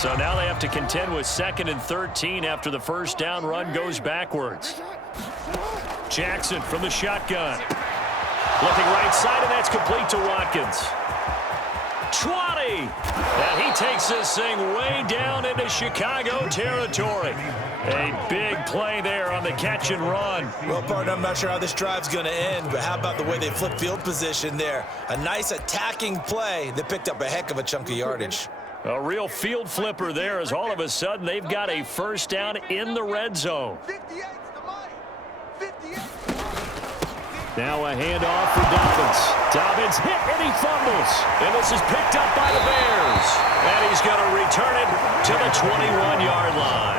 So now they have to contend with 2nd and 13 after the first down run goes backwards. Jackson from the shotgun. Looking right side, and that's complete to Watkins. 20. And he takes this thing way down into Chicago territory. A big play there on the catch and run. Well, partner, I'm not sure how this drive's going to end, but how about the way they flip field position there? A nice attacking play that picked up a heck of a chunk of yardage. A real field flipper there as all of a sudden they've got a first down in the red zone. Now a handoff for Dobbins. Dobbins hit and he fumbles. And this is picked up by the Bears. And he's going to return it to the 21-yard line.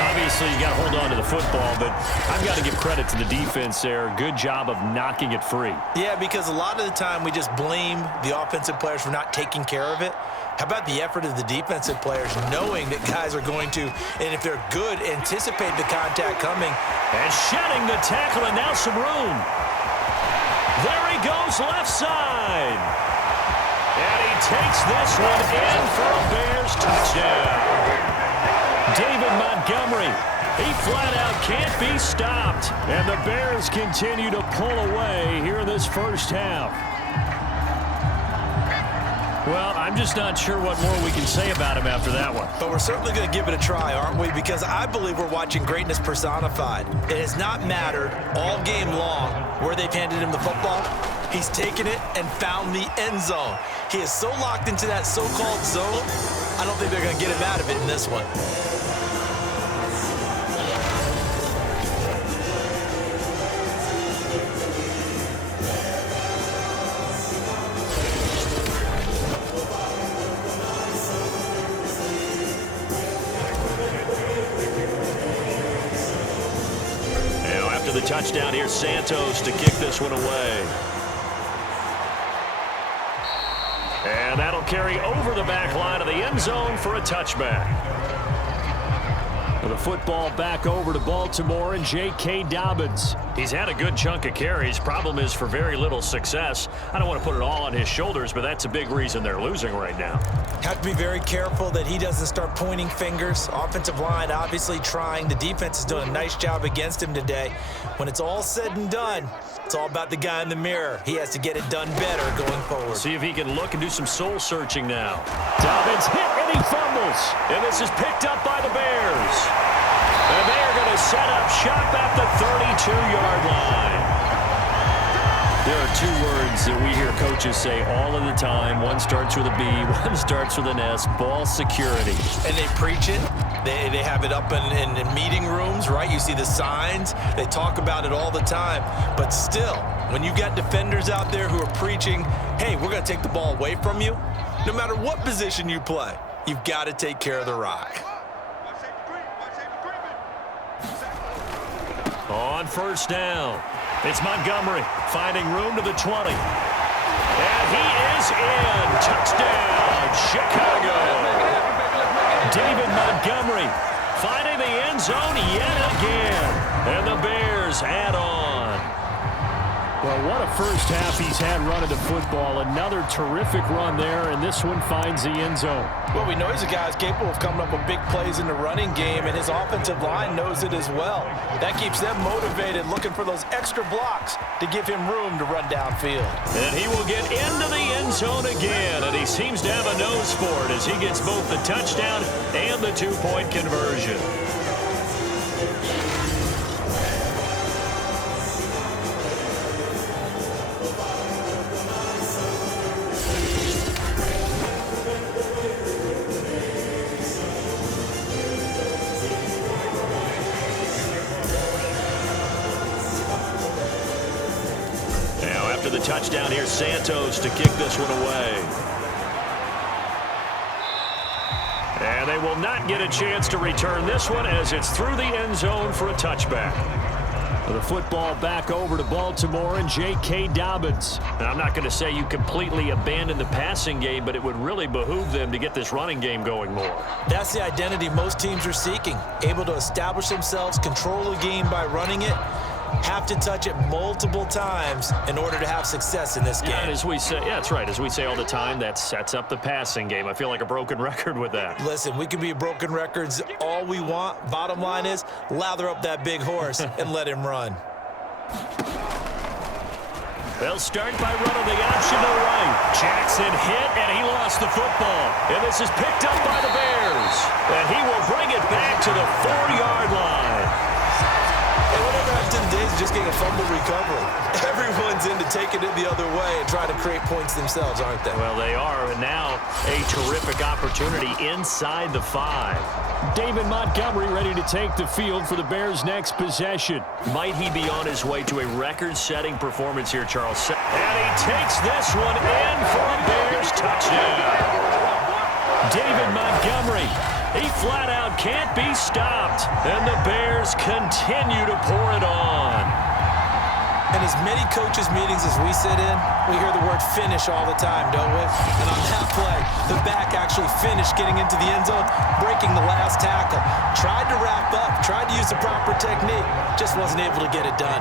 Obviously, you got to hold on to the football, but I've got to give credit to the defense there. Good job of knocking it free. Yeah, because a lot of the time we just blame the offensive players for not taking care of it. How about the effort of the defensive players knowing that guys are going to, and if they're good, anticipate the contact coming. And shedding the tackle, and now some room. There he goes left side. And he takes this one in for a Bears touchdown. David Montgomery, he flat out can't be stopped. And the Bears continue to pull away here in this first half. Well, I'm just not sure what more we can say about him after that one. But we're certainly going to give it a try, aren't we? Because I believe we're watching greatness personified. It has not mattered all game long where they've handed him the football. He's taken it and found the end zone. He is so locked into that so-called zone, I don't think they're going to get him out of it in this one. The touchdown here, Santos to kick this one away. And that'll carry over the back line of the end zone for a touchback. The football back over to Baltimore and J.K. Dobbins. He's had a good chunk of carries. Problem is for very little success. I don't want to put it all on his shoulders, but that's a big reason they're losing right now. Have to be very careful that he doesn't start pointing fingers. Offensive line obviously trying. The defense is doing a nice job against him today. When it's all said and done, it's all about the guy in the mirror. He has to get it done better going forward. See if he can look and do some soul searching now. Dobbins hit and he fumbles. And this is picked up by the Bears. And they're going to set up shop at the 32-yard line. There are two words that we hear coaches say all of the time. One starts with a B, one starts with an S, ball security. And they preach it. They have it up in meeting rooms, right? You see the signs. They talk about it all the time. But still, when you've got defenders out there who are preaching, hey, we're going to take the ball away from you, no matter what position you play, you've got to take care of the rock. On first down, it's Montgomery finding room to the 20. And he is in. Touchdown, Chicago. David Montgomery finding the end zone yet again. And the Bears add on. Well, what a first half he's had running the football. Another terrific run there, and this one finds the end zone. Well, we know he's a guy who's capable of coming up with big plays in the running game, and his offensive line knows it as well. That keeps them motivated, looking for those extra blocks to give him room to run downfield. And he will get into the end zone again, and he seems to have a nose for it as he gets both the touchdown and the two-point conversion. The touchdown here, Santos to kick this one away. And they will not get a chance to return this one as it's through the end zone for a touchback. The football back over to Baltimore and J.K. Dobbins. Now, I'm not going to say you completely abandon the passing game, but it would really behoove them to get this running game going more. That's the identity most teams are seeking, able to establish themselves, control the game by running it. have to touch it multiple times in order to have success in this game. And as we say, yeah, that's right. As we say all the time, that sets up the passing game. I feel like a broken record with that. Listen, we can be broken records all we want. Bottom line is, lather up that big horse and let him run. They'll start by running the option to the right. Jackson hit, and he lost the football. And this is picked up by the Bears. And he will bring it back to the 4-yard line. And whatever happened to the days of just getting a fumble recovery? Everyone's into taking it the other way and trying to create points themselves, aren't they? Well, they are, and now a terrific opportunity inside the 5. David Montgomery ready to take the field for the Bears' next possession. Might he be on his way to a record-setting performance here, Charles? And he takes this one in for a Bears touchdown. David Montgomery, he flat out can't be stopped. And the Bears continue to pour it on. In as many coaches' meetings as we sit in, we hear the word finish all the time, don't we? And on that play, the back actually finished getting into the end zone, breaking the last tackle. Tried to wrap up, tried to use the proper technique, just wasn't able to get it done.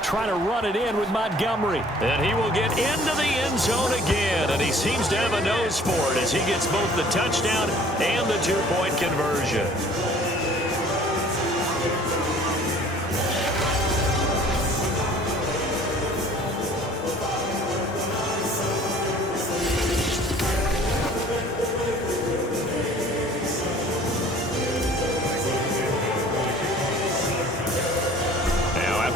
Trying to run it in with Montgomery. And he will get into the end zone again. And he seems to have a nose for it as he gets both the touchdown and the 2-point conversion.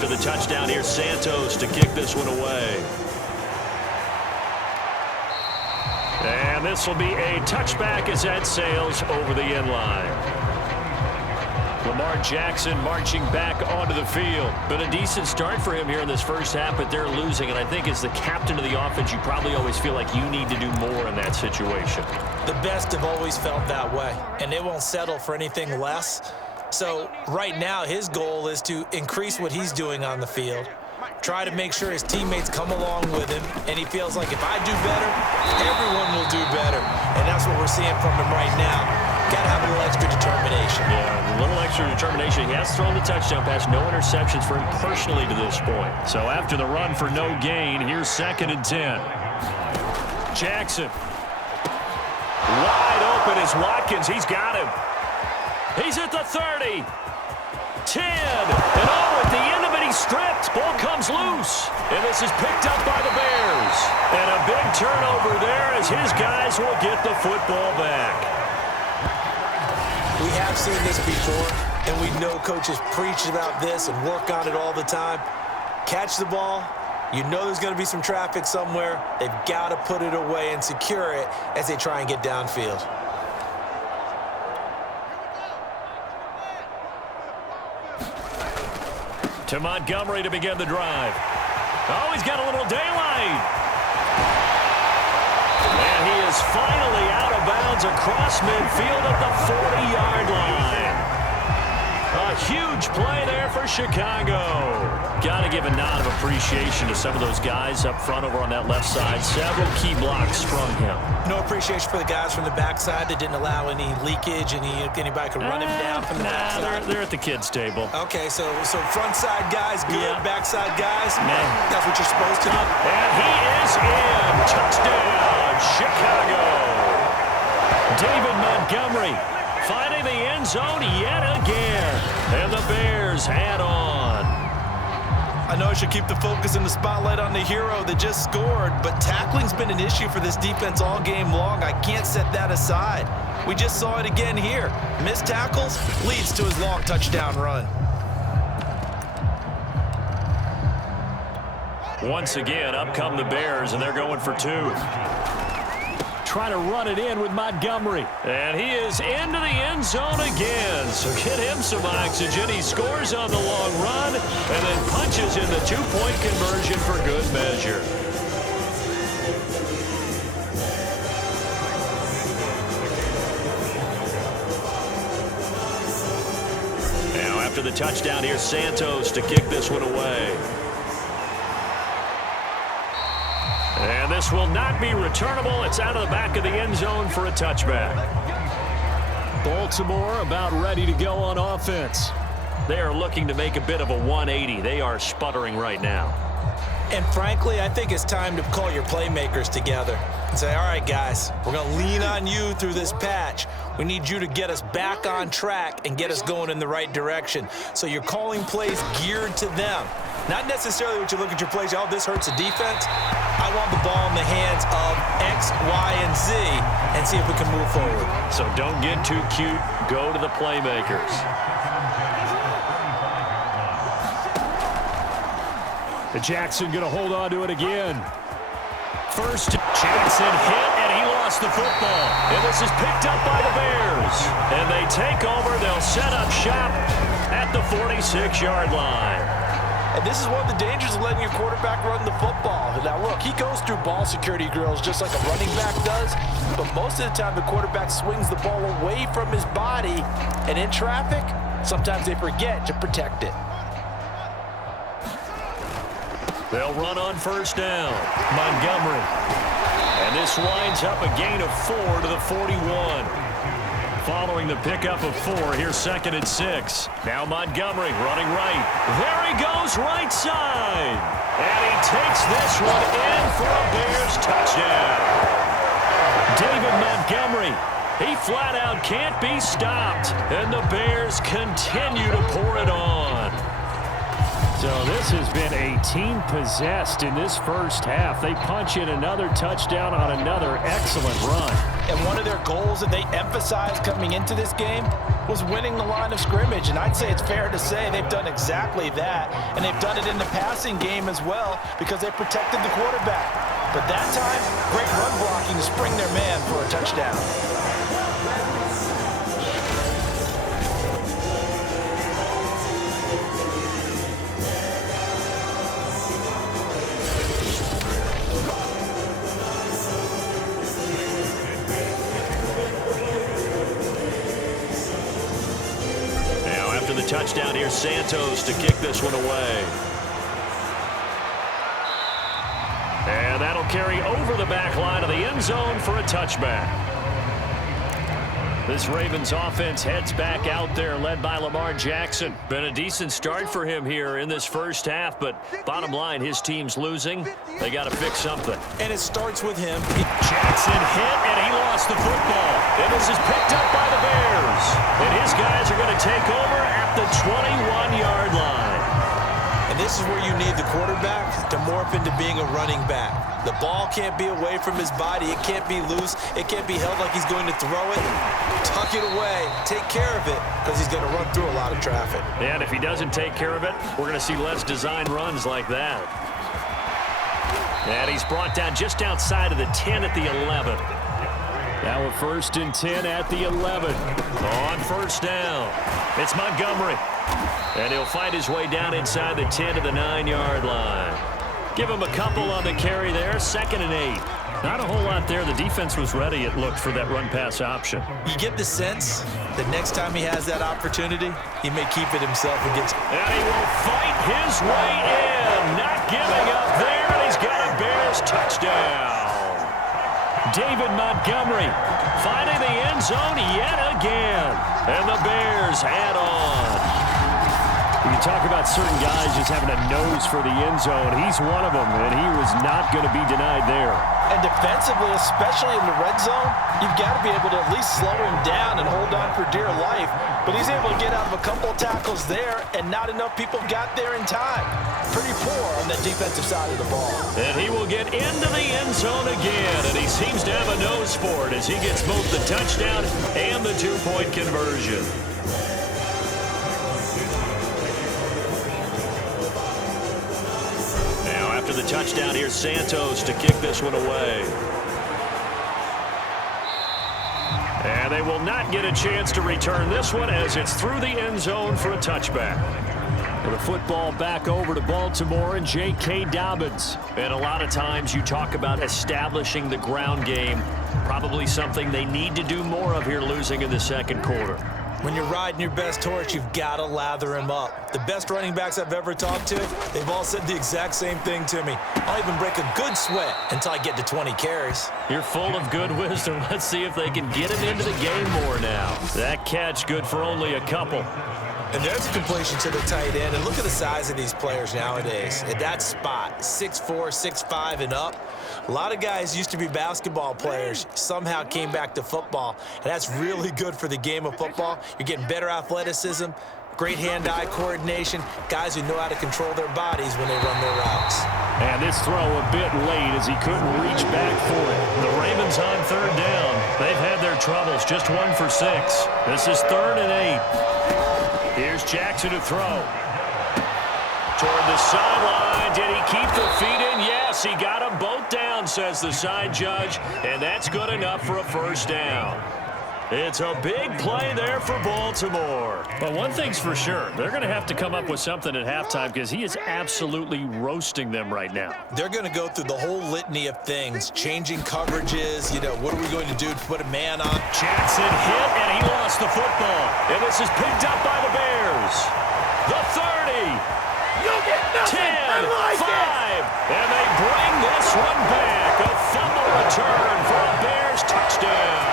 The touchdown here, Santos to kick this one away. And this will be a touchback as that sails over the end line. Lamar Jackson marching back onto the field. Been a decent start for him here in this first half, but they're losing. And I think as the captain of the offense, you probably always feel like you need to do more in that situation. The best have always felt that way, and they won't settle for anything less. So right now his goal is to increase what he's doing on the field, try to make sure his teammates come along with him, and he feels like if I do better, everyone will do better. And that's what we're seeing from him right now. Got to have a little extra determination. Yeah, a little extra determination. He has thrown the touchdown pass, no interceptions for him personally to this point. So after the run for no gain, here's 2nd and 10. Jackson. Wide open is Watkins. He's got him. He's at the 30, 10, and at the end of it, he's stripped. Ball comes loose, and this is picked up by the Bears. And a big turnover there as his guys will get the football back. We have seen this before, and we know coaches preach about this and work on it all the time. Catch the ball. You know there's going to be some traffic somewhere. They've got to put it away and secure it as they try and get downfield. To Montgomery to begin the drive. Oh, he's got a little daylight. And he is finally out of bounds across midfield at the 40-yard line. A huge play there for Chicago. Got to give a nod of appreciation to some of those guys up front over on that left side. Several key blocks from him. No appreciation for the guys from the backside that didn't allow any leakage, anybody could run him down from the backside. They're at the kids' table. Okay, so front side guys good, yeah. Backside guys, man, that's what you're supposed to do. And he is in. Touchdown, Chicago. David Montgomery finding the end zone yet again. And the Bears add on. I know I should keep the focus and the spotlight on the hero that just scored, but tackling's been an issue for this defense all game long. I can't set that aside. We just saw it again here. Missed tackles leads to his long touchdown run. Once again, up come the Bears, and they're going for 2. Trying to run it in with Montgomery. And he is into the end zone again. So get him some oxygen. He scores on the long run and then punches in the 2-point conversion for good measure. Now after the touchdown, here's Santos to kick this one away. And this will not be returnable. It's out of the back of the end zone for a touchback. Baltimore about ready to go on offense. They are looking to make a bit of a 180. They are sputtering right now. And frankly, I think it's time to call your playmakers together and say, all right, guys, we're going to lean on you through this patch. We need you to get us back on track and get us going in the right direction. So you're calling plays geared to them. Not necessarily what you look at your plays, oh, this hurts the defense. I want the ball in the hands of X, Y, and Z and see if we can move forward. So don't get too cute. Go to the playmakers. Jackson going to hold on to it again. First, Jackson hit, and he lost the football. And this is picked up by the Bears. And they take over. They'll set up shop at the 46-yard line. And this is one of the dangers of letting your quarterback run the football. Now, look, he goes through ball security drills just like a running back does. But most of the time, the quarterback swings the ball away from his body. And in traffic, sometimes they forget to protect it. They'll run on first down. Montgomery. And this winds up a gain of 4 to the 41. Following the pickup of 4, here's 2nd and 6. Now Montgomery running right. There he goes, right side. And he takes this one in for a Bears touchdown. David Montgomery, he flat out can't be stopped. And the Bears continue to pour it on. So this has been a team possessed in this first half. They punch in another touchdown on another excellent run. And one of their goals that they emphasized coming into this game was winning the line of scrimmage. And I'd say it's fair to say they've done exactly that. And they've done it in the passing game as well because they protected the quarterback. But that time, great run blocking to spring their man for a touchdown. Touchdown here, Santos to kick this one away. And that'll carry over the back line of the end zone for a touchback. This Ravens offense heads back out there, led by Lamar Jackson. Been a decent start for him here in this first half, but bottom line, his team's losing. They got to fix something. And it starts with him. Jackson hit, and he lost the football. And this is picked up by the Bears. And his guys are going to take over at the 21-yard line. And this is where you need the quarterback to morph into being a running back. The ball can't be away from his body. It can't be loose. It can't be held like he's going to throw it. Tuck it away. Take care of it because he's going to run through a lot of traffic. And if he doesn't take care of it, we're going to see less design runs like that. And he's brought down just outside of the 10 at the 11. Now a 1st and 10 at the 11. On first down, it's Montgomery. And he'll find his way down inside the 10 to the 9-yard line. Give him a couple on the carry there, 2nd and 8. Not a whole lot there. The defense was ready, it looked, for that run-pass option. You get the sense that next time he has that opportunity, he may keep it himself and get... And he will fight his way in. Not giving up there, and he's got a Bears touchdown. David Montgomery finding the end zone yet again. And the Bears add on. You talk about certain guys just having a nose for the end zone. He's one of them, and he was not going to be denied there. And defensively, especially in the red zone, you've got to be able to at least slow him down and hold on for dear life. But he's able to get out of a couple of tackles there, and not enough people got there in time. Pretty poor on that defensive side of the ball. And he will get into the end zone again, and he seems to have a nose for it as he gets both the touchdown and the 2-point conversion. After the touchdown, here's Santos to kick this one away. And they will not get a chance to return this one as it's through the end zone for a touchback. The football back over to Baltimore and J.K. Dobbins. And a lot of times you talk about establishing the ground game. Probably something they need to do more of here, losing in the second quarter. When you're riding your best horse, you've got to lather him up. The best running backs I've ever talked to, they've all said the exact same thing to me. I'll even break a good sweat until I get to 20 carries. You're full of good wisdom. Let's see if they can get him into the game more now. That catch good for only a couple. And there's a completion to the tight end. And look at the size of these players nowadays. At that spot, 6'4", 6'5", and up. A lot of guys used to be basketball players, somehow came back to football. And that's really good for the game of football. You're getting better athleticism, great hand-eye coordination, guys who know how to control their bodies when they run their routes. And this throw a bit late as he couldn't reach back for it. The Ravens on third down. They've had their troubles, just 1 for 6. This is 3rd and 8. Here's Jackson to throw. Toward the sideline. Did he keep the feet in? Yes, he got them both down, says the side judge. And that's good enough for a first down. It's a big play there for Baltimore. But one thing's for sure, they're going to have to come up with something at halftime because he is absolutely roasting them right now. They're going to go through the whole litany of things, changing coverages, what are we going to do to put a man on? Jackson hit, and he lost the football. And this is picked up by the Bears. The 30. You'll get nothing. 10, like 5. it. And they bring this one back. A fumble return for a Bears touchdown.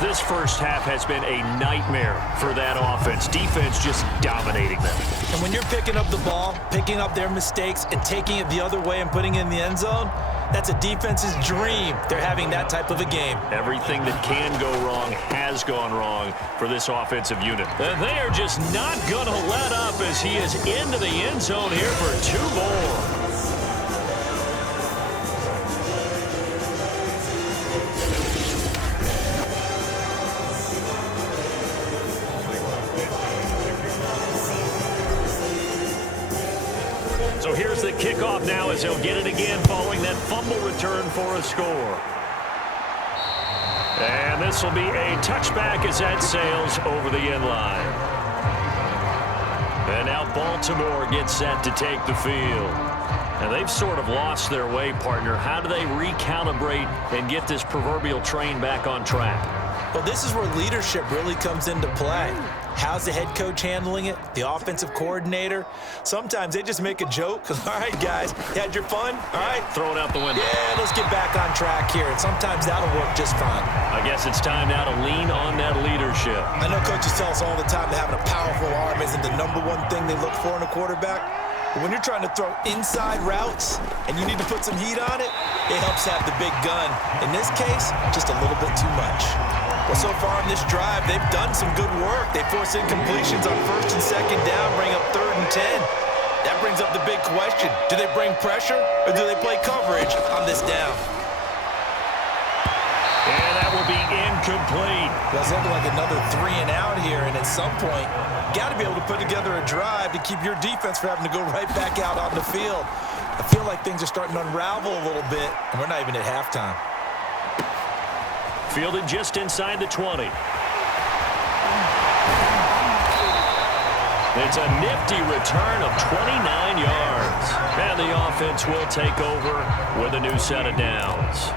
This first half has been a nightmare for that offense. Defense just dominating them. And when you're picking up the ball, picking up their mistakes, and taking it the other way and putting it in the end zone, that's a defense's dream. They're having that type of a game. Everything that can go wrong has gone wrong for this offensive unit. And they are just not going to let up as he is into the end zone here for 2 more. So here's the kickoff now as he'll get it again following that fumble return for a score. And this will be a touchback as that sails over the end line. And now Baltimore gets set to take the field. And they've sort of lost their way, partner. How do they recalibrate and get this proverbial train back on track? Well, this is where leadership really comes into play. How's the head coach handling it? The offensive coordinator? Sometimes they just make a joke. All right, guys, you had your fun? All right. Throw it out the window. Yeah, let's get back on track here. And sometimes that'll work just fine. I guess it's time now to lean on that leadership. I know coaches tell us all the time that having a powerful arm isn't the #1 thing they look for in a quarterback. But when you're trying to throw inside routes and you need to put some heat on it, it helps have the big gun. In this case, just a little bit too much. Well, so far in this drive, they've done some good work. They force incompletions on 1st and 2nd down, bring up 3rd and 10. That brings up the big question. Do they bring pressure or do they play coverage on this down? And that will be incomplete. Well, it's looking like another 3 and out here, and at some point, you got to be able to put together a drive to keep your defense from having to go right back out on the field. I feel like things are starting to unravel a little bit, and we're not even at halftime. Fielded just inside the 20. It's a nifty return of 29 yards. And the offense will take over with a new set of downs.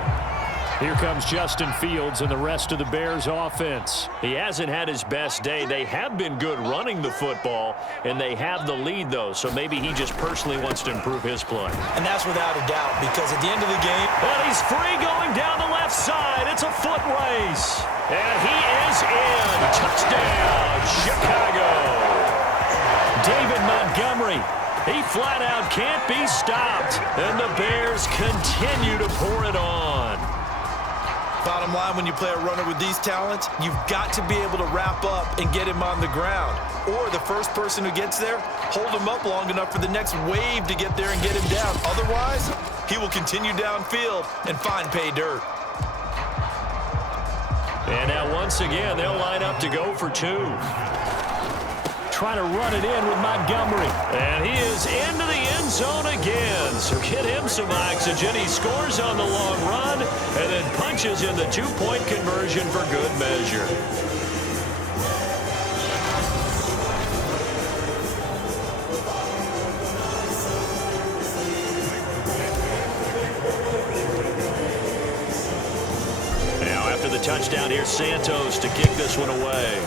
Here comes Justin Fields and the rest of the Bears offense. He hasn't had his best day. They have been good running the football, and they have the lead, though, so maybe he just personally wants to improve his play. And that's without a doubt, because at the end of the game... And he's free going down the left side. It's a foot race. And he is in. Touchdown, Chicago. David Montgomery. He flat out can't be stopped. And the Bears continue to pour it on. Bottom line, when you play a runner with these talents, you've got to be able to wrap up and get him on the ground. Or the first person who gets there, hold him up long enough for the next wave to get there and get him down. Otherwise, he will continue downfield and find pay dirt. And now once again, they'll line up to go for 2. Trying to run it in with Montgomery. And he is into the end zone again. So get him some oxygen. He scores on the long run and then punches in the 2-point conversion for good measure. Now after the touchdown, here's Santos to kick this one away.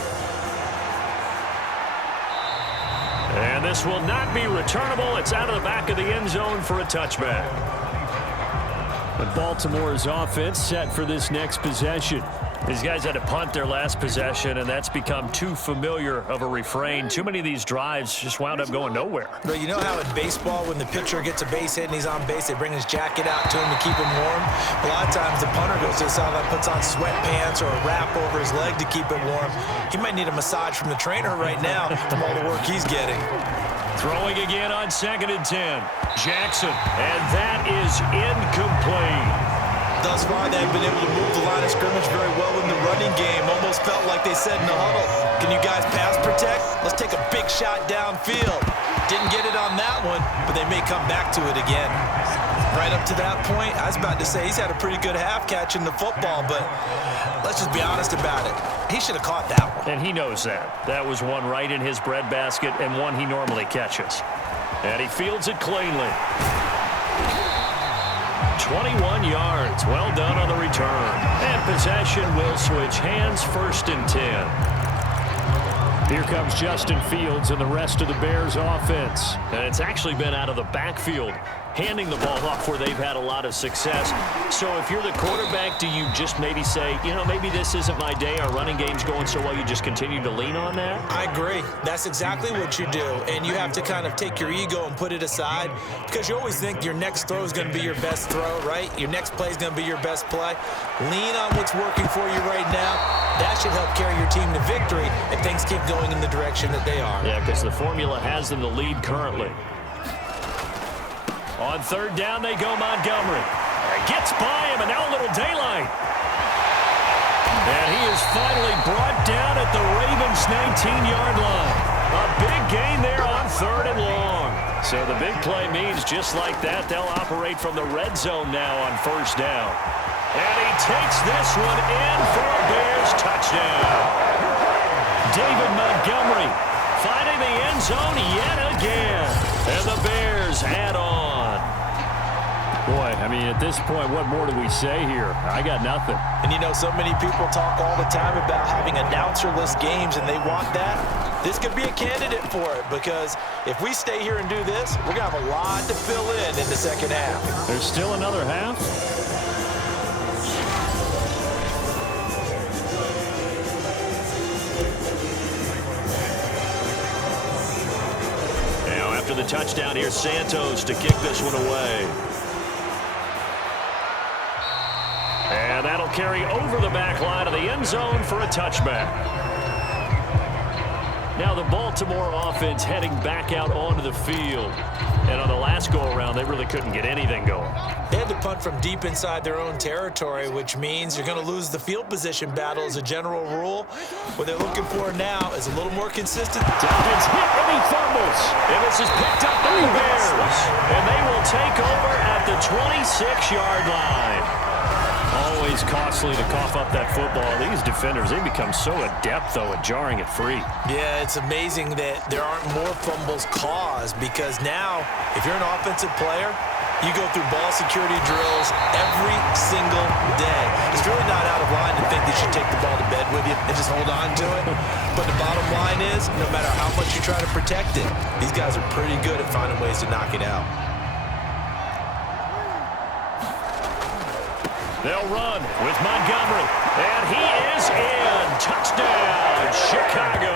And this will not be returnable. It's out of the back of the end zone for a touchback. But Baltimore's offense set for this next possession. These guys had to punt their last possession, and that's become too familiar of a refrain. Too many of these drives just wound up going nowhere. But you know how in baseball, when the pitcher gets a base hit and he's on base, they bring his jacket out to him to keep him warm? A lot of times the punter goes to the sideline, puts on sweatpants or a wrap over his leg to keep it warm. He might need a massage from the trainer right now from all the work he's getting. Throwing again on 2nd and 10. Jackson, and that is incomplete. Thus far, they've been able to move the line of scrimmage very well in the running game. Almost felt like they said in the huddle, can you guys pass protect? Let's take a big shot downfield. Didn't get it on that one, but they may come back to it again. Right up to that point, I was about to say he's had a pretty good half catching the football, but let's just be honest about it. He should have caught that one. And he knows that. That was one right in his breadbasket and one he normally catches. And he fields it cleanly. 21 yards. Well done on the return. And possession will switch hands, 1st and 10. Here comes Justin Fields and the rest of the Bears offense. And it's actually been out of the backfield, handing the ball off where they've had a lot of success. So if you're the quarterback, do you just maybe say, you know, maybe this isn't my day, our running game's going so well, you just continue to lean on that? I agree. That's exactly what you do. And you have to kind of take your ego and put it aside, because you always think your next throw is going to be your best throw, right? Your next play is going to be your best play. Lean on what's working for you right now. That should help carry your team to victory if things keep going in the direction that they are. Yeah, because the formula has them the lead currently. On 3rd down, they go Montgomery. Gets by him, and now a little daylight. And he is finally brought down at the Ravens' 19-yard line. A big gain there on 3rd and long. So the big play means just like that, they'll operate from the red zone now on 1st down. And he takes this one in for a Bears touchdown. David Montgomery finding the end zone yet again. And the Bears add on. Boy, I mean, at this point, what more do we say here? I got nothing. And, you know, so many people talk all the time about having announcer-less games, and they want that. This could be a candidate for it, because if we stay here and do this, we're going to have a lot to fill in the second half. There's still another half? Now, after the touchdown, here's Santos to kick this one away. And that'll carry over the back line of the end zone for a touchback. Now the Baltimore offense heading back out onto the field. And on the last go-around, they really couldn't get anything going. They had to punt from deep inside their own territory, which means you're going to lose the field position battle as a general rule. What they're looking for now is a little more consistent. It's hit and he fumbles. And this is picked up by the Bears. And they will take over at the 26-yard line. Always costly to cough up that football. These defenders, they become so adept, though, at jarring it free. Yeah, it's amazing that there aren't more fumbles caused, because now, if you're an offensive player, you go through ball security drills every single day. It's really not out of line to think that you should take the ball to bed with you and just hold on to it. But the bottom line is, no matter how much you try to protect it, these guys are pretty good at finding ways to knock it out. They'll run with Montgomery, and he is in. Touchdown, Chicago.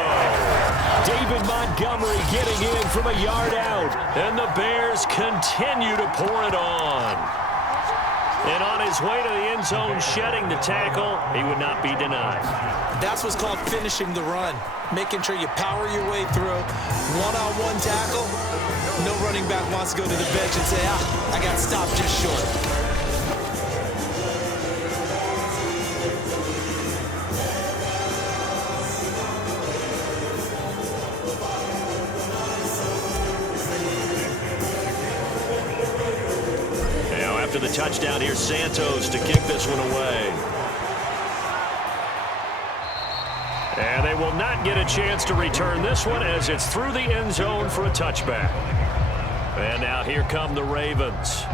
David Montgomery getting in from a yard out, and the Bears continue to pour it on. And on his way to the end zone, shedding the tackle, he would not be denied. That's what's called finishing the run, making sure you power your way through. One-on-one tackle, no running back wants to go to the bench and say, I got stopped just short. After the touchdown, here's Santos to kick this one away. And they will not get a chance to return this one as it's through the end zone for a touchback. And now here come the Ravens.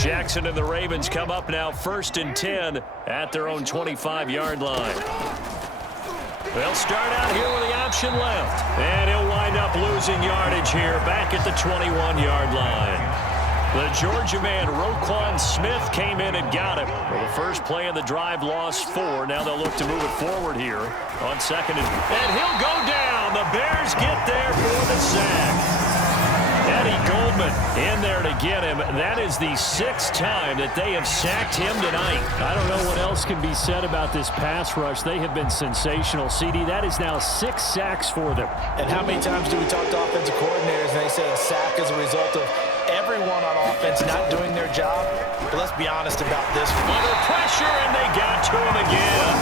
Jackson and the Ravens come up now 1st and 10 at their own 25-yard line. They'll start out here with the option left. And he'll wind up losing yardage here back at the 21-yard line. The Georgia man, Roquan Smith, came in and got him. Well, the first play of the drive lost 4. Now they'll look to move it forward here on second. And he'll go down. The Bears get there for the sack. Eddie Goldman in there to get him. That is the 6th time that they have sacked him tonight. I don't know what else can be said about this pass rush. They have been sensational, CD. That is now 6 sacks for them. And how many times do we talk to offensive coordinators and they say a sack is a result of everyone on offense not doing their job? But let's be honest about this. Under pressure, and they got to him again.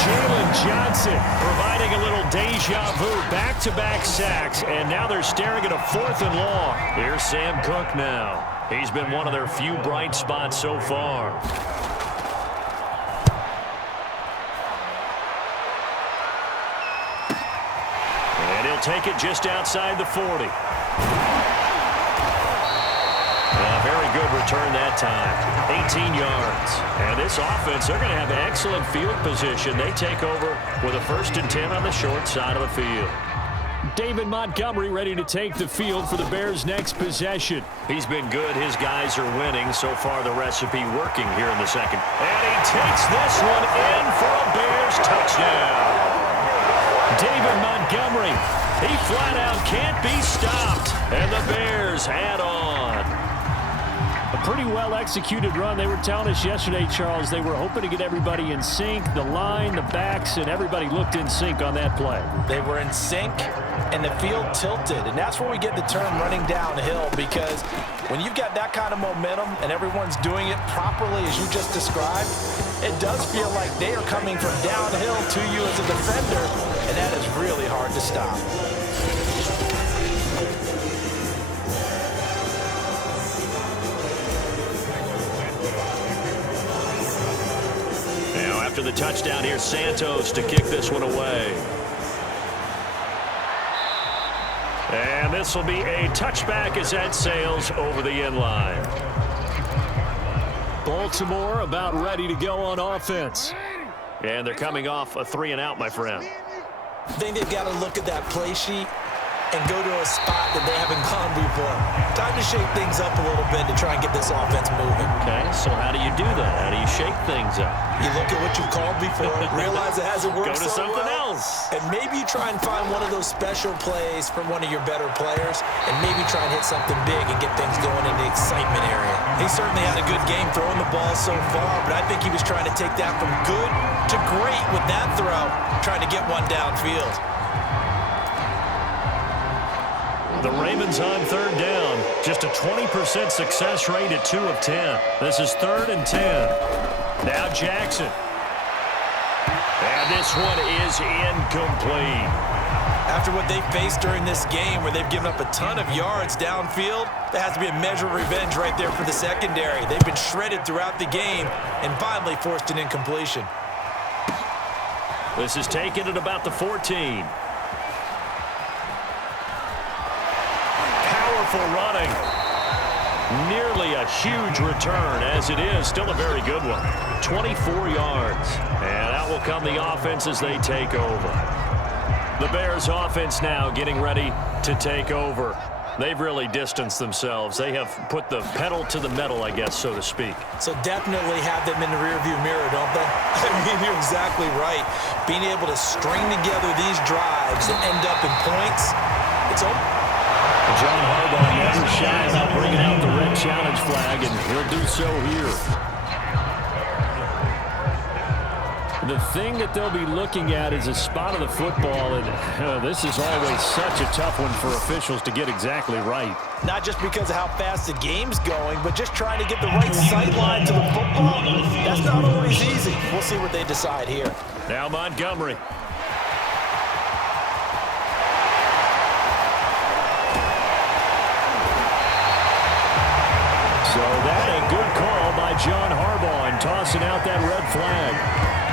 Jalen Johnson providing a little deja vu, back-to-back sacks, and now they're staring at a 4th and long. Here's Sam Cook now. He's been one of their few bright spots so far. And he'll take it just outside the 40. Very good return that time. 18 yards. And this offense, they're going to have excellent field position. They take over with a 1st and 10 on the short side of the field. David Montgomery ready to take the field for the Bears' next possession. He's been good. His guys are winning. So far, the recipe working here in the second. And he takes this one in for a Bears touchdown. David Montgomery, he flat out can't be stopped. And the Bears add on. A pretty well-executed run. They were telling us yesterday, Charles, they were hoping to get everybody in sync, the line, the backs, and everybody looked in sync on that play. They were in sync, and the field tilted, and that's where we get the term running downhill, because when you've got that kind of momentum and everyone's doing it properly as you just described, it does feel like they are coming from downhill to you as a defender, and that is really hard to stop. After the touchdown, here's Santos to kick this one away. And this will be a touchback as that sails over the end line. Baltimore about ready to go on offense. And they're coming off a 3-and-out, my friend. I think they've got to look at that play sheet and go to a spot that they haven't gone before. Time to shake things up a little bit to try and get this offense moving. Okay, so how do you do that? How do you shake things up? You look at what you've called before, realize it hasn't worked Go to so something well, else. and maybe try and find one of those special plays from one of your better players, and maybe try and hit something big and get things going in the excitement area. He certainly had a good game throwing the ball so far, but I think he was trying to take that from good to great with that throw, trying to get one downfield. The Ravens on 3rd down. Just a 20% success rate at 2 of 10. This is 3rd and 10. Now Jackson. And this one is incomplete. After what they faced during this game where they've given up a ton of yards downfield, there has to be a measure of revenge right there for the secondary. They've been shredded throughout the game and finally forced an incompletion. This is taken at about the 14. Powerful running. Nearly a huge return, as it is. Still a very good one. 24 yards. And out will come the offense as they take over. The Bears offense now getting ready to take over. They've really distanced themselves. They have put the pedal to the metal, I guess, so to speak. So definitely have them in the rearview mirror, don't they? I mean, you're exactly right. Being able to string together these drives and end up in points, it's over. John Harbaugh never shy about bringing out the red challenge flag, and he'll do so here. The thing that they'll be looking at is a spot of the football, and this is always such a tough one for officials to get exactly right. Not just because of how fast the game's going, but just trying to get the right sight line to the football. That's not always easy. We'll see what they decide here. Now Montgomery. So that a good call by John Harbaugh in tossing out that red flag.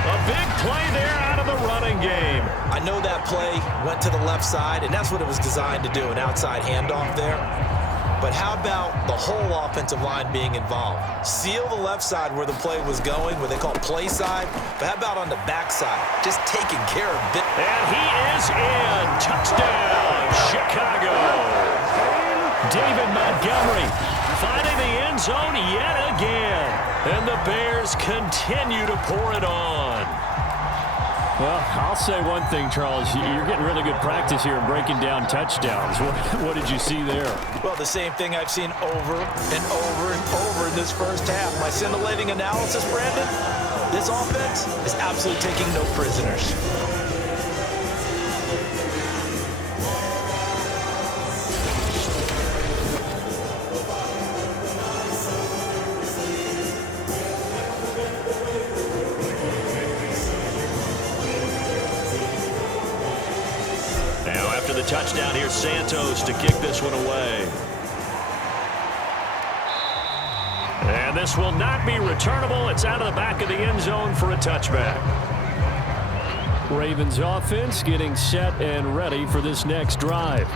A big play there out of the running game. I know that play went to the left side, and that's what it was designed to do, an outside handoff there. But how about the whole offensive line being involved? Seal the left side where the play was going, where they call play side, but how about on the back side? Just taking care of it. And he is in. Touchdown, Chicago. David Montgomery zone yet again. And the Bears continue to pour it on. Well, I'll say one thing, Charles. You're getting really good practice here in breaking down touchdowns. What did you see there? Well, the same thing I've seen over and over and over in this first half. My scintillating analysis, Brandon, this offense is absolutely taking no prisoners. Touchdown here, Santos to kick this one away. And this will not be returnable. It's out of the back of the end zone for a touchback. Ravens offense getting set and ready for this next drive.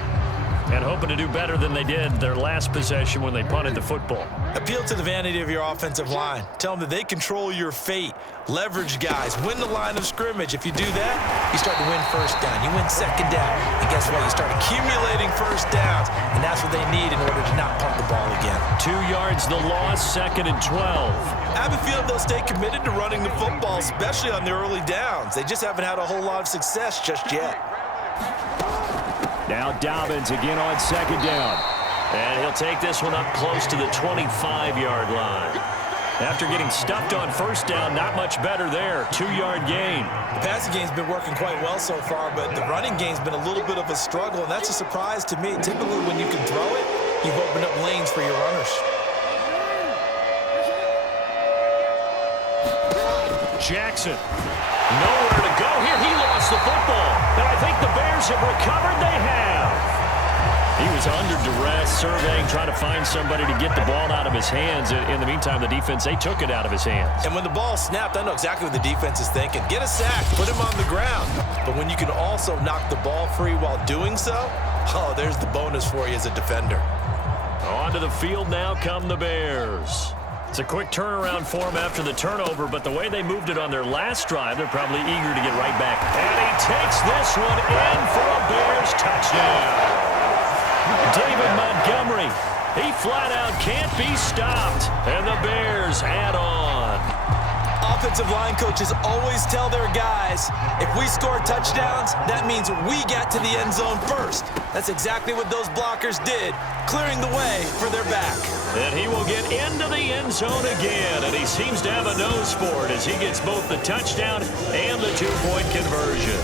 And hoping to do better than they did their last possession when they punted the football. Appeal to the vanity of your offensive line. Tell them that they control your fate. Leverage guys. Win the line of scrimmage. If you do that, you start to win first down. You win second down. And guess what? You start accumulating first downs. And that's what they need in order to not punt the ball again. 2 yards the loss, 2nd and 12. I have a feeling they'll stay committed to running the football, especially on their early downs. They just haven't had a whole lot of success just yet. Now Dobbins again on 2nd down. And he'll take this one up close to the 25-yard line. After getting stuffed on first down, not much better there. 2-yard gain. The passing game's been working quite well so far, but the running game's been a little bit of a struggle, and that's a surprise to me. Typically, when you can throw it, you've opened up lanes for your runners. Jackson. Nowhere to go here. He lost the football. And I think the Bears have recovered. They have. He was under duress, surveying, trying to find somebody to get the ball out of his hands. In the meantime, the defense, they took it out of his hands. And when the ball snapped, I know exactly what the defense is thinking. Get a sack, put him on the ground. But when you can also knock the ball free while doing so, oh, there's the bonus for you as a defender. Onto the field now come the Bears. It's a quick turnaround for them after the turnover, but the way they moved it on their last drive, they're probably eager to get right back. And he takes this one in for a Bears touchdown. David Montgomery, he flat out can't be stopped, and the Bears add on. Offensive line coaches always tell their guys, if we score touchdowns, that means we get to the end zone first. That's exactly what those blockers did, clearing the way for their back. And he will get into the end zone again, and he seems to have a nose for it as he gets both the touchdown and the two-point conversion.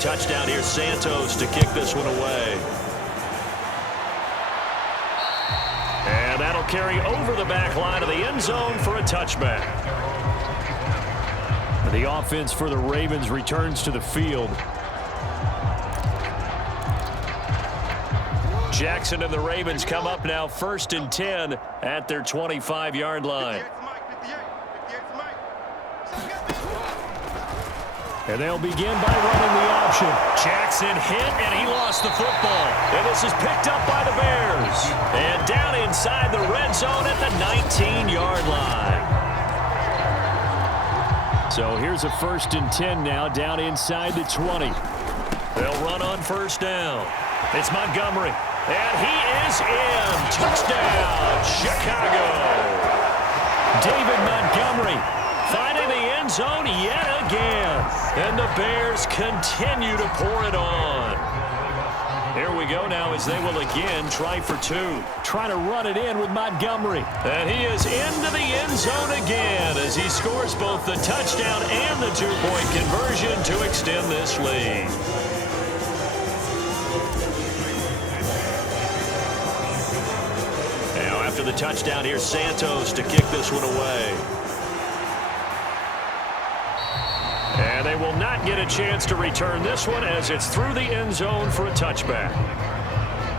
Touchdown here, Santos to kick this one away. And that'll carry over the back line of the end zone for a touchback. The offense for the Ravens returns to the field. Jackson and the Ravens come up now 1st and 10 at their 25-yard line. And they'll begin by running the option. Jackson hit, and he lost the football. And this is picked up by the Bears. And down inside the red zone at the 19-yard line. So here's a 1st and 10 now, down inside the 20. They'll run on first down. It's Montgomery. And he is in. Touchdown, Chicago. David Montgomery finding the end zone yet again. And the Bears continue to pour it on. Here we go now as they will again try for 2. Trying to run it in with Montgomery. And he is into the end zone again as he scores both the touchdown and the two-point conversion to extend this lead. Now after the touchdown, here's Santos to kick this one away. And they will not get a chance to return this one as it's through the end zone for a touchback.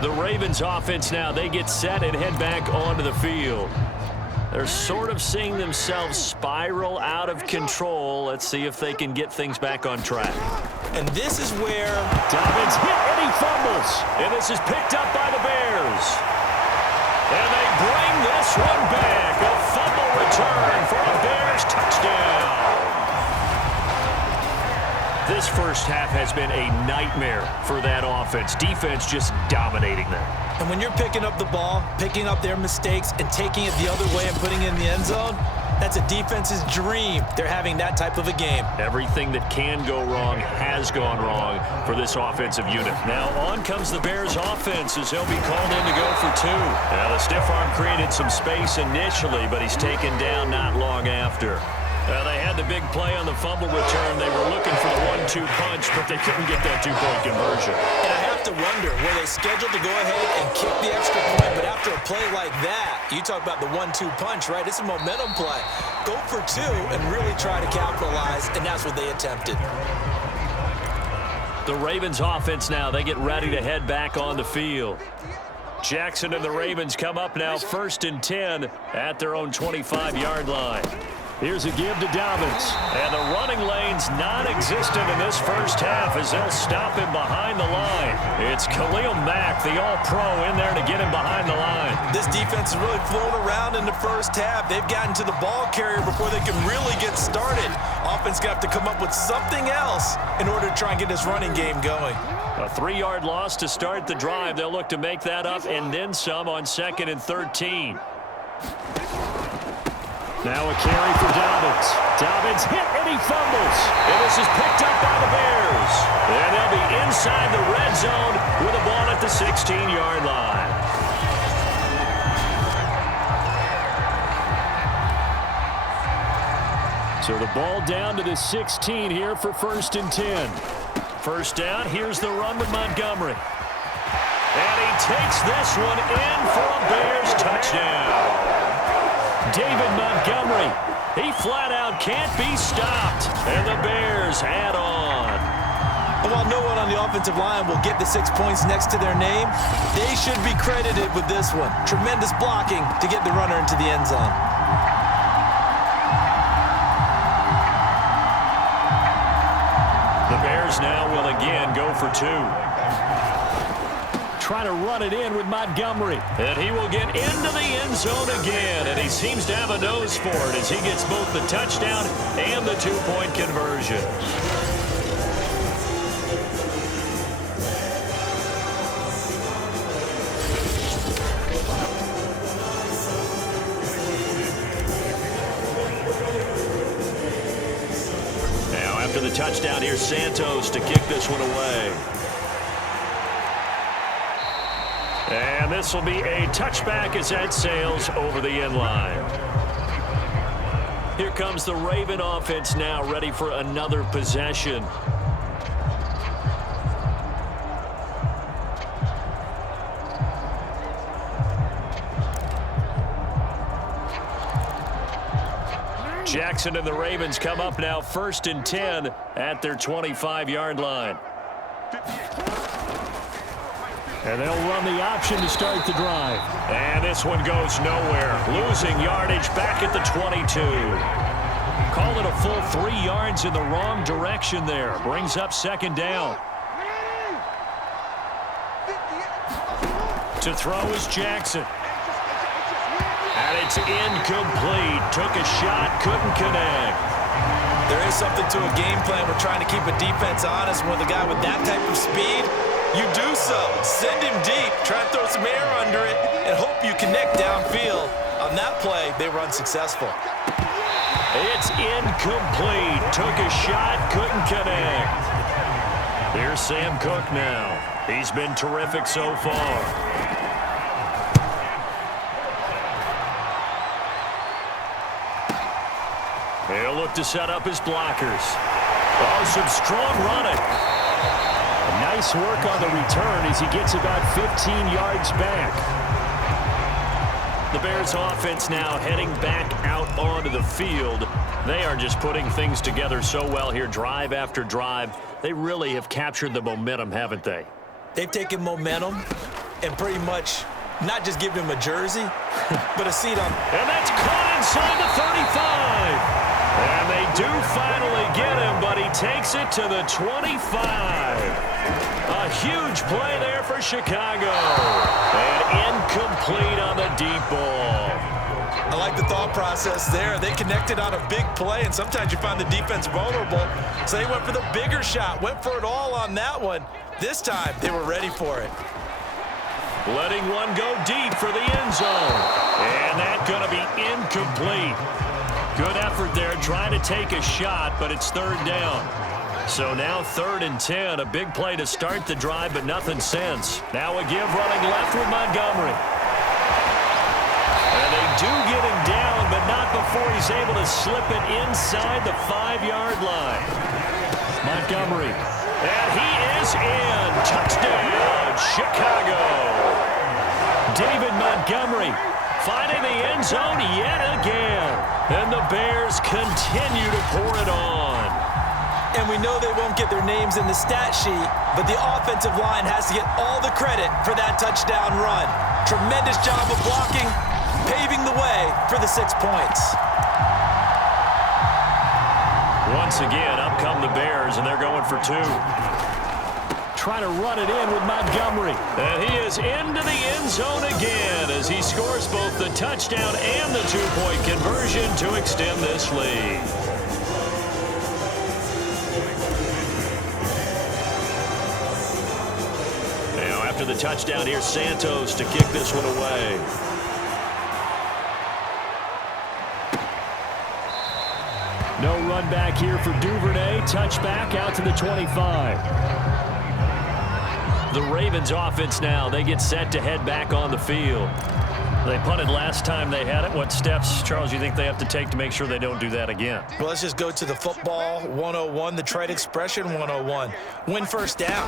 The Ravens offense now, they get set and head back onto the field. They're sort of seeing themselves spiral out of control. Let's see if they can get things back on track. And this is where Dobbins hit and he fumbles. And this is picked up by the Bears. And they bring this one back. A fumble return for a Bears touchdown. This first half has been a nightmare for that offense. Defense just dominating them. And when you're picking up the ball, picking up their mistakes, and taking it the other way and putting it in the end zone, that's a defense's dream. They're having that type of a game. Everything that can go wrong has gone wrong for this offensive unit. Now on comes the Bears offense as he'll be called in to go for two. Now the stiff arm created some space initially, but he's taken down not long after. They had the big play on the fumble return. They were looking for the 1-2 punch, but they couldn't get that two-point conversion. And I have to wonder, were they scheduled to go ahead and kick the extra point? But after a play like that, you talk about the 1-2 punch, right? It's a momentum play. Go for two and really try to capitalize, and that's what they attempted. The Ravens offense now, they get ready to head back on the field. Jackson and the Ravens come up now 1st and 10 at their own 25-yard line. Here's a give to Dobbins. And the running lane's non-existent in this first half as they'll stop him behind the line. It's Khalil Mack, the all-pro, in there to get him behind the line. This defense is really flown around in the first half. They've gotten to the ball carrier before they can really get started. Offense got to come up with something else in order to try and get this running game going. A 3-yard loss to start the drive. They'll look to make that up and then some on 2nd and 13. Now a carry for Dobbins. Dobbins hit and he fumbles. And this is picked up by the Bears. And they'll be inside the red zone with the ball at the 16-yard line. So the ball down to the 16 here for 1st and 10. First down, here's the run with Montgomery. And he takes this one in for a Bears touchdown. David Montgomery, he flat out can't be stopped. And the Bears add on. And while no one on the offensive line will get the 6 points next to their name, they should be credited with this one. Tremendous blocking to get the runner into the end zone. The Bears now will again go for two. Try to run it in with Montgomery. And he will get into the end zone again. And he seems to have a nose for it as he gets both the touchdown and the two-point conversion. Now after the touchdown, here's Santos to kick this one away. And this will be a touchback as that sails over the end line. Here comes the Raven offense now, ready for another possession. Jackson and the Ravens come up now 1st and 10 at their 25-yard line. And they'll run the option to start the drive. And this one goes nowhere. Losing yardage back at the 22. Call it a full 3 yards in the wrong direction there. Brings up 2nd down. To throw is Jackson. And it's incomplete. Took a shot, couldn't connect. There is something to a game plan. We're trying to keep a defense honest. With a guy with that type of speed, you do so. Send him deep. Try to throw some air under it and hope you connect downfield. On that play, they were unsuccessful. It's incomplete. Took a shot, couldn't connect. Here's Sam Cook now. He's been terrific so far. He'll look to set up his blockers. Oh, some strong running. Nice work on the return as he gets about 15 yards back. The Bears offense now heading back out onto the field. They are just putting things together so well here, drive after drive. They really have captured the momentum, haven't they? They've taken momentum and pretty much not just given him a jersey, but a seat on. And that's caught inside the 35. And they do finally get him, but he takes it to the 25. A huge play there for Chicago. And incomplete on the deep ball. I like the thought process there. They connected on a big play, and sometimes you find the defense vulnerable. So they went for the bigger shot, went for it all on that one. This time, they were ready for it. Letting one go deep for the end zone. And that's going to be incomplete. Good effort there trying to take a shot, but it's third down. So now 3rd and 10, a big play to start the drive, but nothing since. Now a give running left with Montgomery. And they do get him down, but not before he's able to slip it inside the 5-yard line. Montgomery. And he is in. Touchdown, Chicago. David Montgomery finding the end zone yet again. And the Bears continue to pour it on. And we know they won't get their names in the stat sheet, but the offensive line has to get all the credit for that touchdown run. Tremendous job of blocking, paving the way for the 6 points. Once again, up come the Bears, and they're going for 2. Trying to run it in with Montgomery. And he is into the end zone again as he scores both the touchdown and the 2-point conversion to extend this lead. Now after the touchdown, here's Santos to kick this one away. No run back here for Duvernay. Touchback out to the 25. The Ravens offense now, they get set to head back on the field. They punted last time they had it. What steps, Charles, you think they have to take to make sure they don't do that again? Well, let's just go to the football 101, the trade expression 101. Win first down.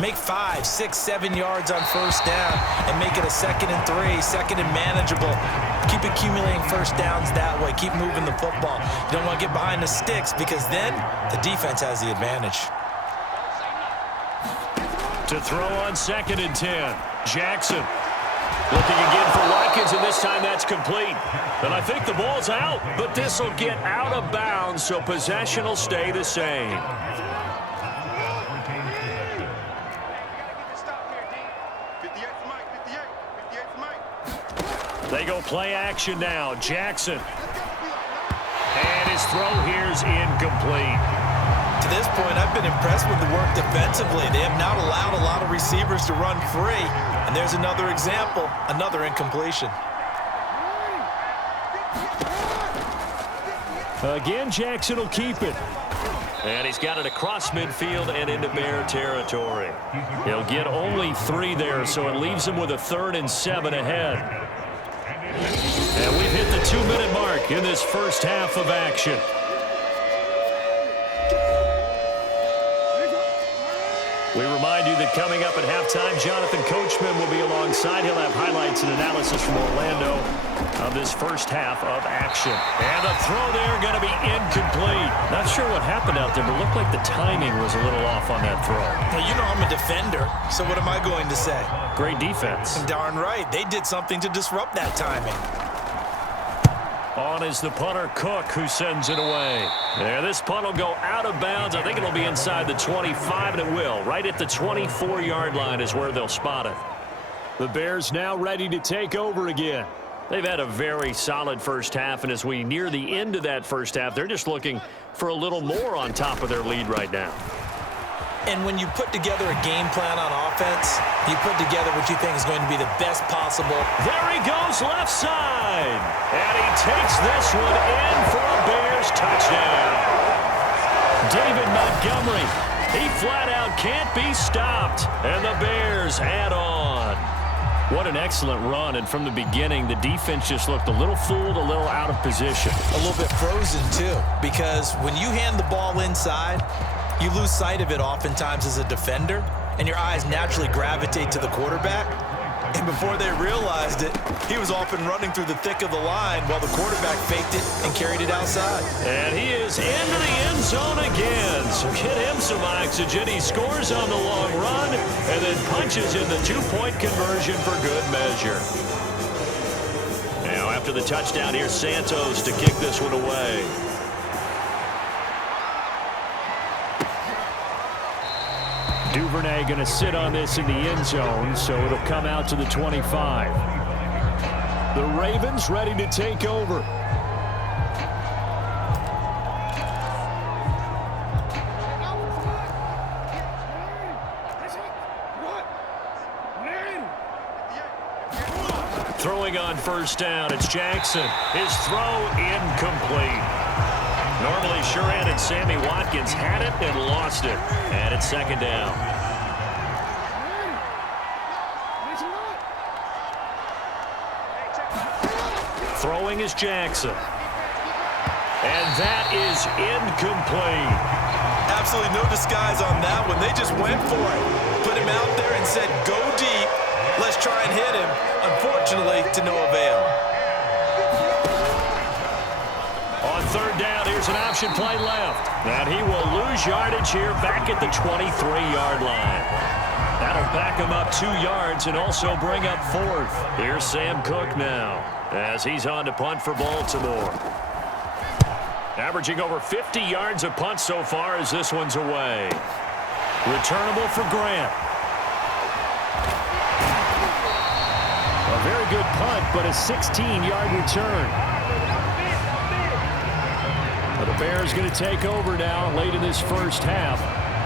Make 5, 6, 7 yards on first down and make it a 2nd and 3, 2nd and manageable. Keep accumulating first downs that way. Keep moving the football. You don't want to get behind the sticks because then the defense has the advantage. To throw on 2nd and 10. Jackson looking again for Watkins, and this time that's complete. And I think the ball's out, but this will get out of bounds, so possession will stay the same. They go play action now. Jackson. And his throw here's incomplete. To this point, I've been impressed with the work defensively. They have not allowed a lot of receivers to run free. And there's another example, another incompletion. Again, Jackson will keep it. And he's got it across midfield and into Bear territory. He'll get only 3 there, so it leaves him with a 3rd and 7 ahead. And we've hit the 2-minute mark in this first half of action. We remind you that coming up at halftime, Jonathan Coachman will be alongside. He'll have highlights and analysis from Orlando of this first half of action. And the throw there going to be incomplete. Not sure what happened out there, but looked like the timing was a little off on that throw. Well, you know I'm a defender, so what am I going to say? Great defense. Darn right. They did something to disrupt that timing. On is the punter, Cook, who sends it away. There, this punt will go out of bounds. I think it'll be inside the 25, and it will. Right at the 24-yard line is where they'll spot it. The Bears now ready to take over again. They've had a very solid first half, and as we near the end of that first half, they're just looking for a little more on top of their lead right now. And when you put together a game plan on offense, you put together what you think is going to be the best possible. There he goes left side. And he takes this one in for a Bears touchdown. David Montgomery, he flat out can't be stopped. And the Bears add on. What an excellent run. And from the beginning, the defense just looked a little fooled, a little out of position. A little bit frozen, too, because when you hand the ball inside, you lose sight of it oftentimes as a defender, and your eyes naturally gravitate to the quarterback. And before they realized it, he was off and running through the thick of the line while the quarterback faked it and carried it outside. And he is into the end zone again. So get him some oxygen. He scores on the long run and then punches in the 2-point conversion for good measure. Now after the touchdown, here's Santos to kick this one away. Duvernay going to sit on this in the end zone, so it'll come out to the 25. The Ravens ready to take over. Throwing on first down, it's Jackson. His throw incomplete. Normally sure-handed Sammy Watkins had it and lost it. And it's second down. Throwing is Jackson. And that is incomplete. Absolutely no disguise on that one. They just went for it. Put him out there and said, go deep. Let's try and hit him. Unfortunately, to no avail. On third down, here's an option play left. And he will lose yardage here back at the 23-yard line. That'll back him up 2 yards and also bring up fourth. Here's Sam Cook now as he's on to punt for Baltimore. Averaging over 50 yards a punt so far as this one's away. Returnable for Grant. A very good punt, but a 16-yard return. The Bears going to take over now late in this first half.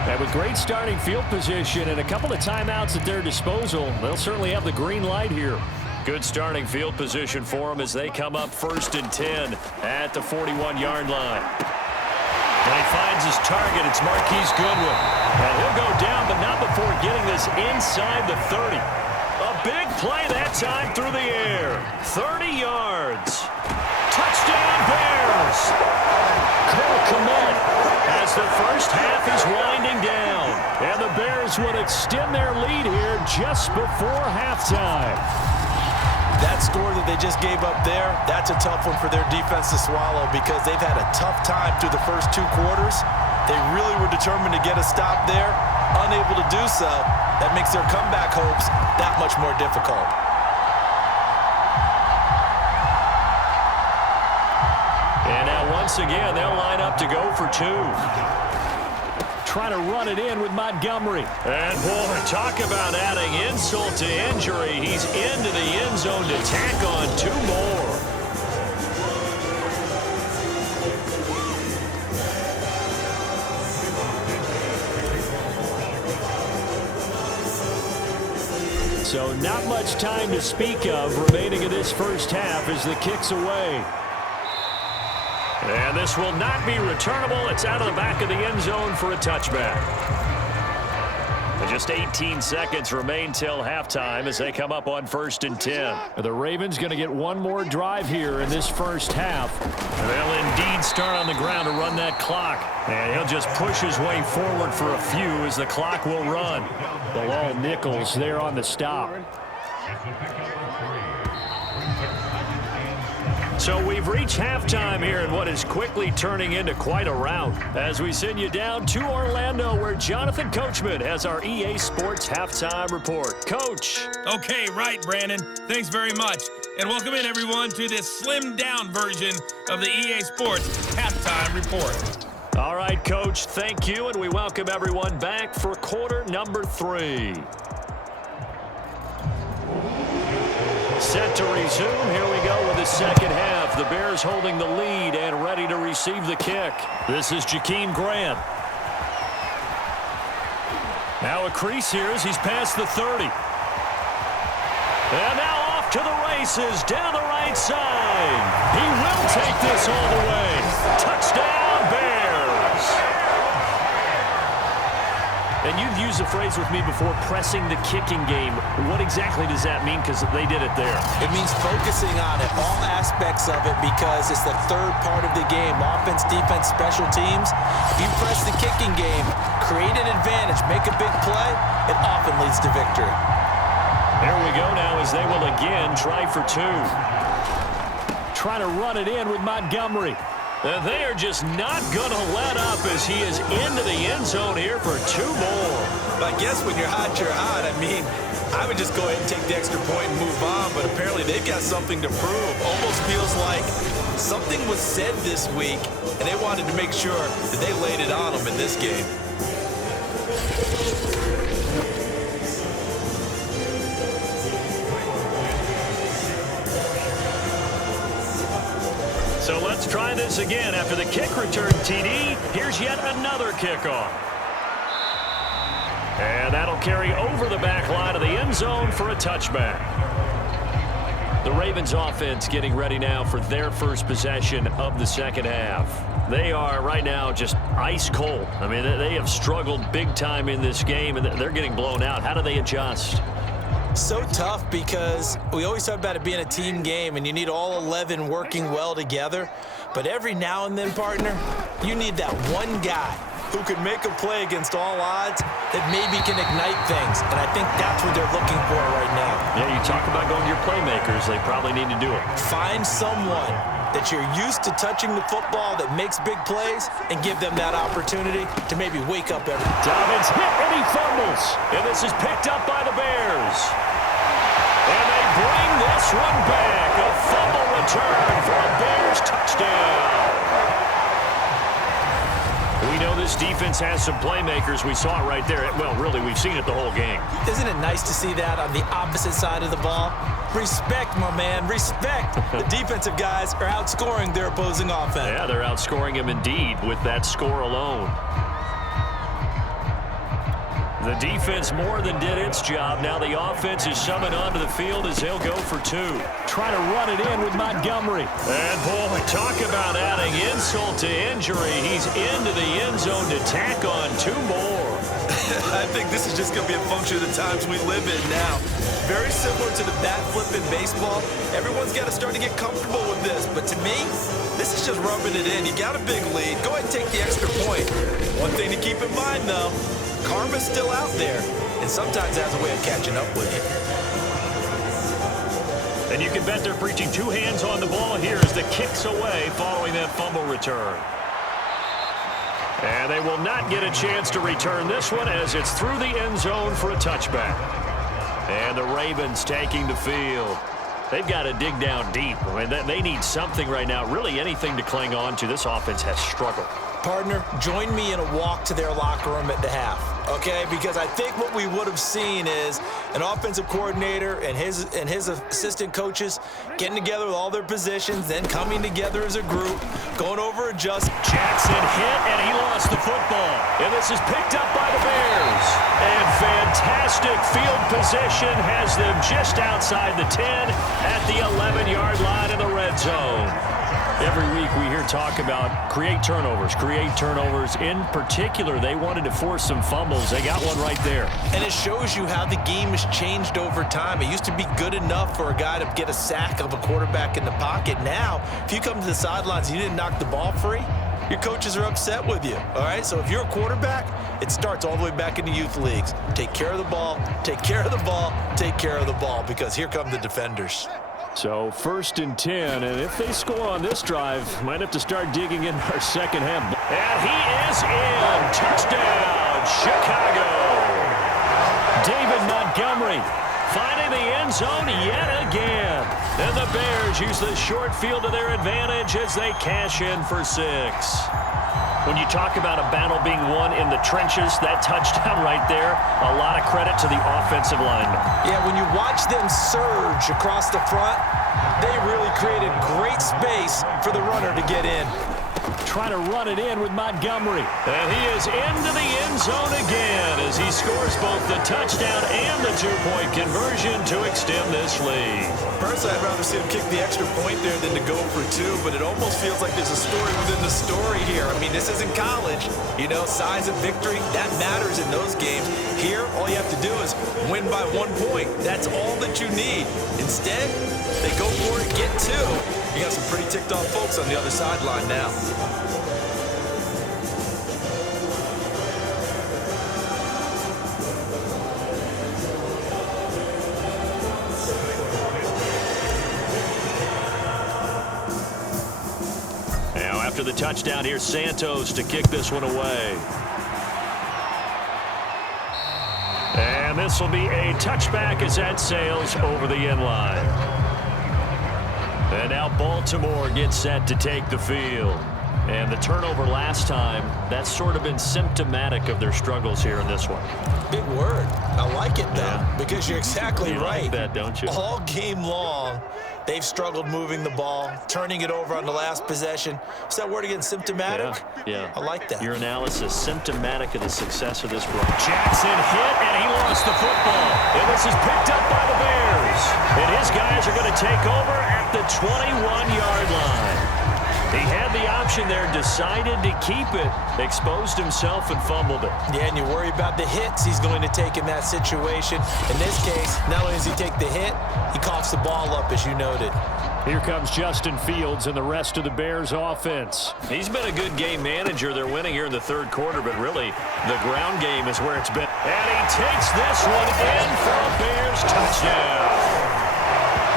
And with great starting field position and a couple of timeouts at their disposal, they'll certainly have the green light here. Good starting field position for them as they come up 1st and 10 at the 41-yard line. And he finds his target. It's Marquise Goodwin. And he'll go down, but not before getting this inside the 30. A big play that time through the air. 30 yards. Touchdown, Bears. Cole Kmet as the first half is winding down. And the Bears would extend their lead here just before halftime. That score that they just gave up there, that's a tough one for their defense to swallow because they've had a tough time through the first 2 quarters. They really were determined to get a stop there, unable to do so. That makes their comeback hopes that much more difficult. And now once again, they'll line up to go for 2. Trying to run it in with Montgomery. And boy, talk about adding insult to injury. He's into the end zone to tack on 2 more. So not much time to speak of remaining in this first half as the kick's away. And this will not be returnable. It's out of the back of the end zone for a touchback. And just 18 seconds remain till halftime as they come up on 1st and 10. The Ravens going to get one more drive here in this first half. And they'll indeed start on the ground to run that clock. And he'll just push his way forward for a few as the clock will run. Bilal Nichols there on the stop. So we've reached halftime here in what is quickly turning into quite a rout as we send you down to Orlando where Jonathan Coachman has our EA Sports Halftime Report. Coach. Okay, right, Brandon. Thanks very much. And welcome in, everyone, to this slimmed-down version of the EA Sports Halftime Report. All right, Coach, thank you, and we welcome everyone back for quarter number 3. Set to resume. Here we go with the second half. The Bears holding the lead and ready to receive the kick. This is Jakeem Grant. Now a crease here as he's past the 30. And now off to the races down the right side. He will take this all the way. Touchdown, Bears. And you've used the phrase with me before, pressing the kicking game. What exactly does that mean? Because they did it there. It means focusing on it, all aspects of it, because it's the third part of the game. Offense, defense, special teams. If you press the kicking game, create an advantage, make a big play, it often leads to victory. There we go now as they will again try for 2. Trying to run it in with Montgomery. They are just not going to let up as he is into the end zone here for 2 more. But I guess when you're hot, you're hot. I mean, I would just go ahead and take the extra point and move on, but apparently they've got something to prove. Almost feels like something was said this week, and they wanted to make sure that they laid it on them in this game. So let's try this again. After the kick return TD, here's yet another kickoff. And that'll carry over the back line of the end zone for a touchback. The Ravens offense getting ready now for their first possession of the second half. They are right now just ice cold. I mean, they have struggled big time in this game, and they're getting blown out. How do they adjust? So tough because we always talk about it being a team game and you need all 11 working well together. But every now and then, partner, you need that one guy who can make a play against all odds that maybe can ignite things. And I think that's what they're looking for right now. Yeah, you talk about going to your playmakers. They probably need to do it. Find someone that you're used to touching the football that makes big plays and give them that opportunity to maybe wake up every day. Dobbins hit and he fumbles. And this is picked up by the Bears. And they bring this one back. A fumble return for a Bears touchdown. We know this defense has some playmakers. We saw it right there. Well, really, we've seen it the whole game. Isn't it nice to see that on the opposite side of the ball? Respect, my man, respect. The defensive guys are outscoring their opposing offense. Yeah, they're outscoring him indeed with that score alone. The defense more than did its job. Now the offense is summoned onto the field as they'll go for two. Try to run it in with Montgomery. And, boy, talk about adding insult to injury. He's into the end zone to tack on two more. I think this is just going to be a function of the times we live in now. Very similar to the bat flip in baseball. Everyone's got to start to get comfortable with this. But to me, this is just rubbing it in. You got a big lead. Go ahead and take the extra point. One thing to keep in mind, though, karma's still out there, and sometimes has a way of catching up with you. And you can bet they're preaching two hands on the ball here as the kick's away following that fumble return. And they will not get a chance to return this one as it's through the end zone for a touchback. And the Ravens taking the field. They've got to dig down deep. I mean, they need something right now, really anything to cling on to. This offense has struggled. Partner, join me in a walk to their locker room at the half, okay? Because I think what we would have seen is an offensive coordinator and his assistant coaches getting together with all their positions, then coming together as a group, going over adjust. Jackson hit, and he lost the football. And this is picked up by the Bears. And fantastic field position has them just outside the 10 at the 11-yard line in the red zone. Every week we hear talk about create turnovers. In particular, they wanted to force some fumbles. They got one right there. And it shows you how the game has changed over time. It used to be good enough for a guy to get a sack of a quarterback in the pocket. Now, if you come to the sidelines and you didn't knock the ball free, your coaches are upset with you, all right? So if you're a quarterback, it starts all the way back in the youth leagues. Take care of the ball, take care of the ball, take care of the ball, because here come the defenders. So 1st and 10, and if they score on this drive, might have to start digging in our second half. And he is in. Touchdown, Chicago. David Montgomery finding the end zone yet again. And the Bears use the short field to their advantage as they cash in for 6. When you talk about a battle being won in the trenches, that touchdown right there, a lot of credit to the offensive linemen. Yeah, when you watch them surge across the front, they really created great space for the runner to get in. Try to run it in with Montgomery. And he is into the end zone again as he scores both the touchdown and the two-point conversion to extend this lead. Personally, I'd rather see him kick the extra point there than to go for 2, but it almost feels like there's a story within the story here. I mean, this isn't college. You know, size of victory, that matters in those games. Here, all you have to do is win by 1 point. That's all that you need. Instead, they go for it, get 2. You got some pretty ticked off folks on the other sideline now. Now after the touchdown, here's Santos to kick this one away. And this will be a touchback as that sails over the end line. And now Baltimore gets set to take the field. And the turnover last time, that's sort of been symptomatic of their struggles here in this one. Big word. I like it, though, because you're exactly right. You like that, don't you? All game long, they've struggled moving the ball, turning it over on the last possession. Is that word again, symptomatic? Yeah. I like that. Your analysis, symptomatic of the success of this run. Jackson hit, and he lost the football. And this is picked up by the Bears. And his guys are going to take over at the 21-yard line. He had the option there, decided to keep it, exposed himself and fumbled it. Yeah, and you worry about the hits he's going to take in that situation. In this case, not only does he take the hit, he coughs the ball up, as you noted. Here comes Justin Fields and the rest of the Bears offense. He's been a good game manager. They're winning here in the third quarter, but really the ground game is where it's been. And he takes this one in for a Bears touchdown.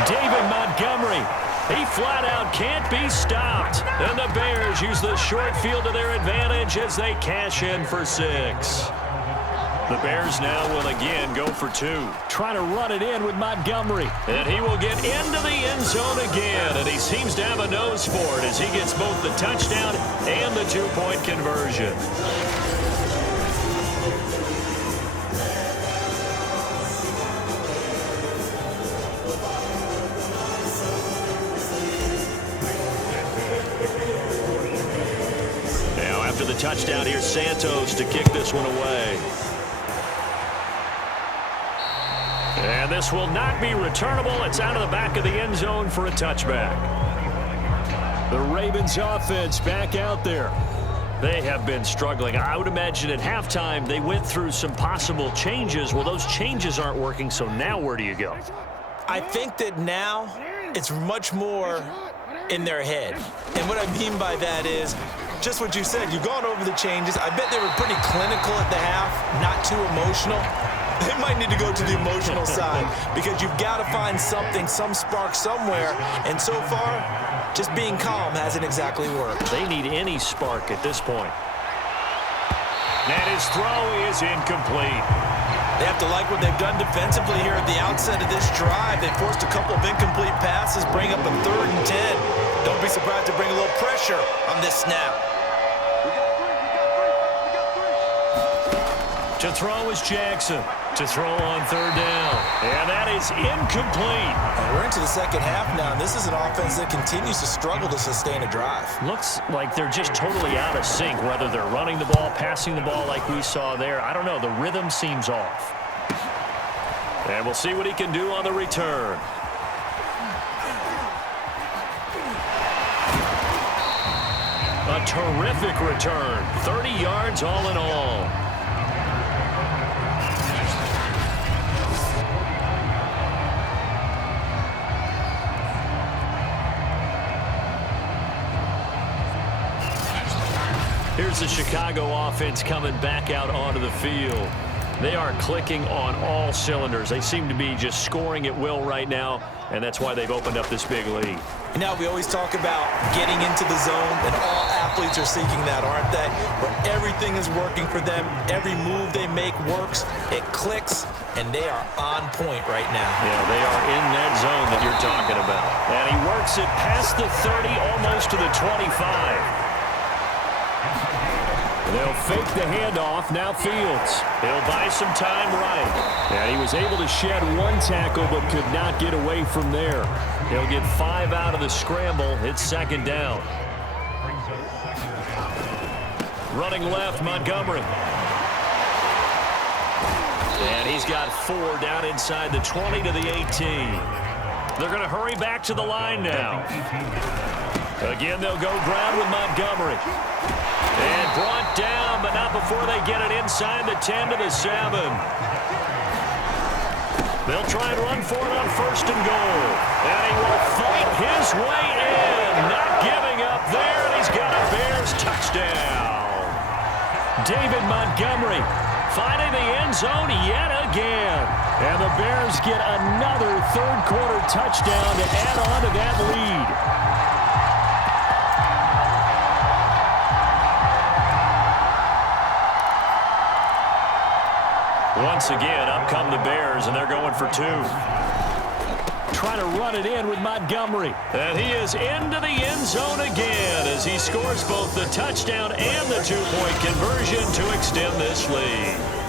David Montgomery. He flat out can't be stopped. And the Bears use the short field to their advantage as they cash in for 6. The Bears now will again go for 2. Trying to run it in with Montgomery. And he will get into the end zone again. And he seems to have a nose for it as he gets both the touchdown and the 2-point conversion. The touchdown here, Santos to kick this one away. And this will not be returnable. It's out of the back of the end zone for a touchback. The Ravens offense back out there. They have been struggling. I would imagine at halftime they went through some possible changes. Well, those changes aren't working, so now where do you go? I think that now it's much more in their head. And what I mean by that is just what you said. You've gone over the changes. I bet they were pretty clinical at the half, not too emotional. They might need to go to the emotional side because you've got to find something, some spark somewhere. And so far, just being calm hasn't exactly worked. They need any spark at this point. And his throw is incomplete. They have to like what they've done defensively here at the outset of this drive. They forced a couple of incomplete passes, bring up a 3rd and 10. Don't be surprised to bring a little pressure on this snap. To throw is Jackson. To throw on 3rd down. And that is incomplete. And we're into the second half now, and this is an offense that continues to struggle to sustain a drive. Looks like they're just totally out of sync, whether they're running the ball, passing the ball like we saw there. I don't know. The rhythm seems off. And we'll see what he can do on the return. A terrific return. 30 yards all in all. Here's the Chicago offense coming back out onto the field. They are clicking on all cylinders. They seem to be just scoring at will right now, and that's why they've opened up this big lead. And now we always talk about getting into the zone, and all athletes are seeking that, aren't they? Where everything is working for them. Every move they make works. It clicks, and they are on point right now. Yeah, they are in that zone that you're talking about. And he works it past the 30, almost to the 25. They'll fake the handoff. Now Fields. He'll buy some time right. And he was able to shed one tackle but could not get away from there. He'll get 5 out of the scramble. It's 2nd down. Running left, Montgomery. And he's got 4 down inside the 20 to the 18. They're going to hurry back to the line now. Again, they'll go ground with Montgomery. And brought down, but not before they get it inside the 10 to the 7. They'll try and run for it on 1st and goal. And he will fight his way in. Not giving up there, and he's got a Bears touchdown. David Montgomery finding the end zone yet again. And the Bears get another 3rd quarter touchdown to add on to that lead. Once again, up come the Bears, and they're going for 2. Trying to run it in with Montgomery. And he is into the end zone again as he scores both the touchdown and the two-point conversion to extend this lead.